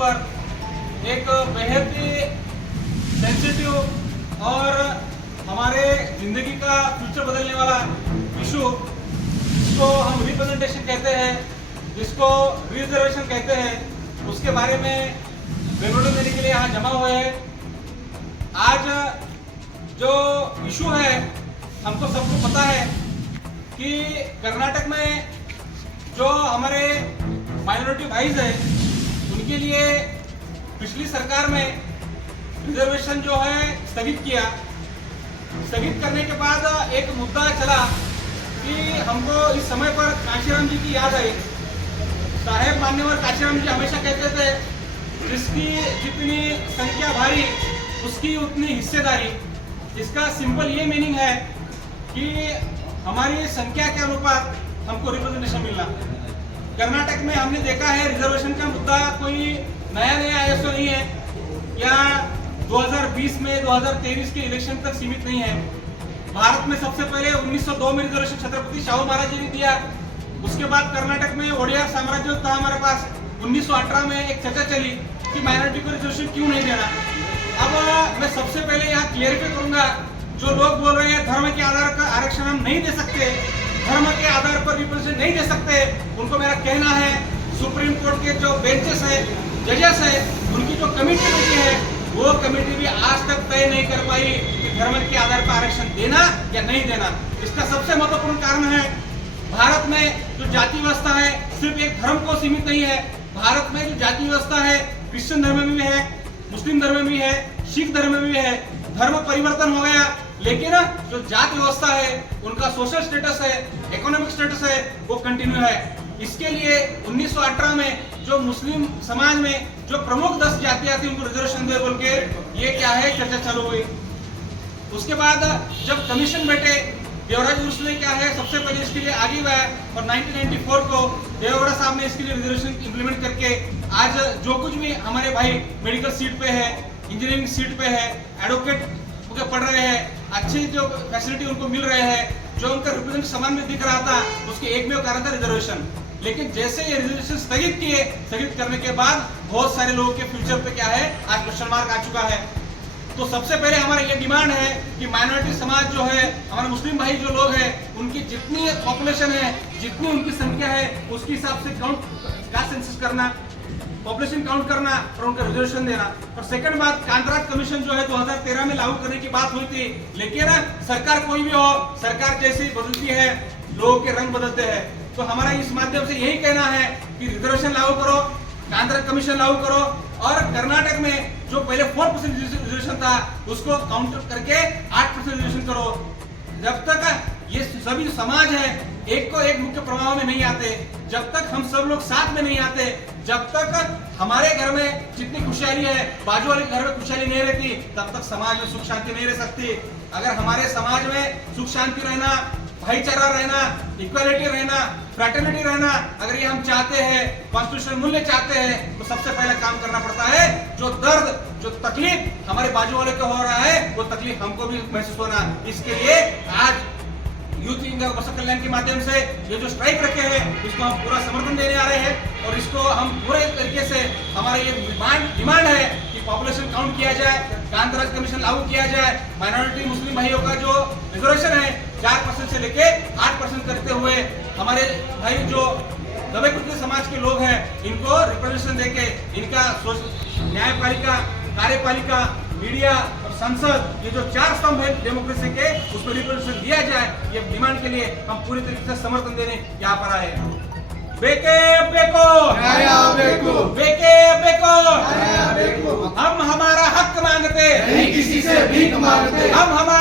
ऊपर एक बेहद ही सेंसिटिव और हमारे जिंदगी का फ्यूचर बदलने वाला इशू, जिसको हम रिप्रेजेंटेशन कहते हैं, जिसको रिजर्वेशन कहते हैं, उसके बारे में बेंगलुरु देने के लिए यहाँ जमा हुए हैं। आज जो इशू है, हमको सबको पता है कि कर्नाटक में जो हमारे माइनॉरिटी भाईज है, उनके लिए पिछली सरकार में रिजर्वेशन जो है स्थगित किया। स्थगित करने के बाद एक मुद्दा चला कि हमको इस समय पर काशीराम जी की याद आई। साहेब मान्यवर काशीराम जी हमेशा कहते थे, जिसकी जितनी संख्या भारी उसकी उतनी हिस्सेदारी। इसका सिंपल ये मीनिंग है कि हमारी संख्या के अनुपात हमको रिप्रेजेंटेशन मिलना। कर्नाटक में हमने देखा है रिजर्वेशन का मुद्दा कोई नया ऐसा नहीं है, या 2020 में 2023 के इलेक्शन तक सीमित नहीं है। भारत में सबसे पहले 1902 में रिजर्वेशन छत्रपति शाहू महाराज जी ने दिया। उसके बाद कर्नाटक में ओडिया साम्राज्य था हमारे पास। 1918 में एक चर्चा चली कि माइनॉरिटी को रिजर्वेशन क्यों नहीं देना। अब मैं सबसे पहले यहाँ क्लियरिफाई करूंगा, जो लोग बोल रहे हैं धर्म के आधार पर आरक्षण हम नहीं दे सकते, धर्म के आधार पर रिप्रेजेंटेशन नहीं दे सकते, उनको मेरा कहना है सुप्रीम कोर्ट के जो बेंचेस है, जजेस है, उनकी जो कमेटी है, वो कमेटी भी आज तक तय नहीं कर पाई कि धर्म के आधार पर आरक्षण देना या नहीं देना। इसका सबसे महत्वपूर्ण कारण है, भारत में जो जाति व्यवस्था है सिर्फ एक धर्म को सीमित नहीं है। भारत में जो जाति व्यवस्था है क्रिश्चियन धर्म में भी है, मुस्लिम धर्म में भी है, सिख धर्म में भी है। धर्म परिवर्तन हो गया, लेकिन जो जाति व्यवस्था है, उनका सोशल स्टेटस है, इकोनॉमिक स्टेटस है, वो कंटिन्यू है। इसके लिए 1918 में जो मुस्लिम समाज में जो प्रमुख 10 जातियां थी, उनको रिजर्वेशन दे बोल के ये क्या है चर्चा चालू हुई। उसके बाद जब कमीशन बैठे, देवराज उर्स ने क्या है सबसे पहले इसके लिए आगे हुआ, और 1994 को देवगौड़ा साहब ने इसके लिए रिजर्वेशन इंप्लीमेंट करके आज जो कुछ भी हमारे भाई मेडिकल सीट पे है, इंजीनियरिंग सीट पे है, एडवोकेट पढ़ रहे हैं, अच्छी जो फैसिलिटी उनको मिल रहे हैं, जो उनका रिप्रेजेंट समान में दिख रहा था, उसके एकमेव कारण था रिजर्वेशन। लेकिन जैसे ये रिजर्वेशन स्थगित किए, स्थगित करने के बाद बहुत सारे लोगों के फ्यूचर पे क्या है आज क्वेश्चन मार्क आ चुका है। तो सबसे पहले हमारा ये डिमांड है कि माइनॉरिटी समाज जो है, हमारे मुस्लिम भाई जो लोग हैं, उनकी जितनी पॉपुलेशन है, जितनी उनकी संख्या है, उसके हिसाब से कास्ट सेंसस करना, पॉपुलेशन काउंट करना और उनका रिजर्वेशन देना। और सेकंड बात, कांतराज कमीशन जो है 2013 में लागू करने की बात हुई थी, लेकिन सरकार कोई भी हो, सरकार जैसे ही बदलती है, लोगों के रंग बदलते हैं। तो हमारा इस माध्यम से यही कहना है कि रिजर्वेशन लागू करो, कांतराज कमीशन लागू करो, और कर्नाटक में जो पहले 4% रिजर्वेशन था उसको काउंट करके 8% रिजर्वेशन करो। जब तक ये सभी समाज है एक को एक मुख्य प्रभाव में नहीं आते, जब तक हम सब लोग साथ में नहीं आते, जब तक हमारे घर में जितनी खुशहाली है बाजू वाले घर में खुशहाली नहीं रहती, तब तक समाज में सुख शांति नहीं रह सकती। अगर हमारे समाज में सुख शांति रहना, भाईचारा रहना, इक्वालिटी रहना, फ्रैटर्निटी रहना, अगर ये हम चाहते हैं, कॉन्स्टिट्यूशनल मूल्य चाहते हैं, तो सबसे पहले काम करना पड़ता है जो दर्द, जो तकलीफ हमारे बाजू वाले को हो रहा है, वो तकलीफ हमको भी महसूस होना। इसके लिए आज यूथ इंडिया बसव कल्याण के माध्यम से ये जो स्ट्राइक रखे हैं, इसको हम पूरा समर्थन देने आ रहे हैं, और इसको हम पूरे तरीके से हमारा ये डिमांड है कि पॉपुलेशन काउंट किया जाए, कांतराज कमीशन लागू किया जाए, माइनॉरिटी मुस्लिम भाइयों का जो रिजर्वेशन है 4% से लेके 8% करते हुए हमारे भाई जो दबे कुचले समाज के लोग हैं, इनको रिप्रेजेंटेशन देके इनका न्यायपालिका, कार्यपालिका, मीडिया और संसद, ये जो 4 स्तंभ है डेमोक्रेसी के, उसको रिप्रेजेंटेशन दिया जाए। ये डिमांड के लिए हम पूरी तरीके से समर्थन देने यहाँ पर आए हैं। बेके बेको, बेके बेको, हम हमारा हक मांगते, नहीं किसी से भीख मांगते, हम हमारा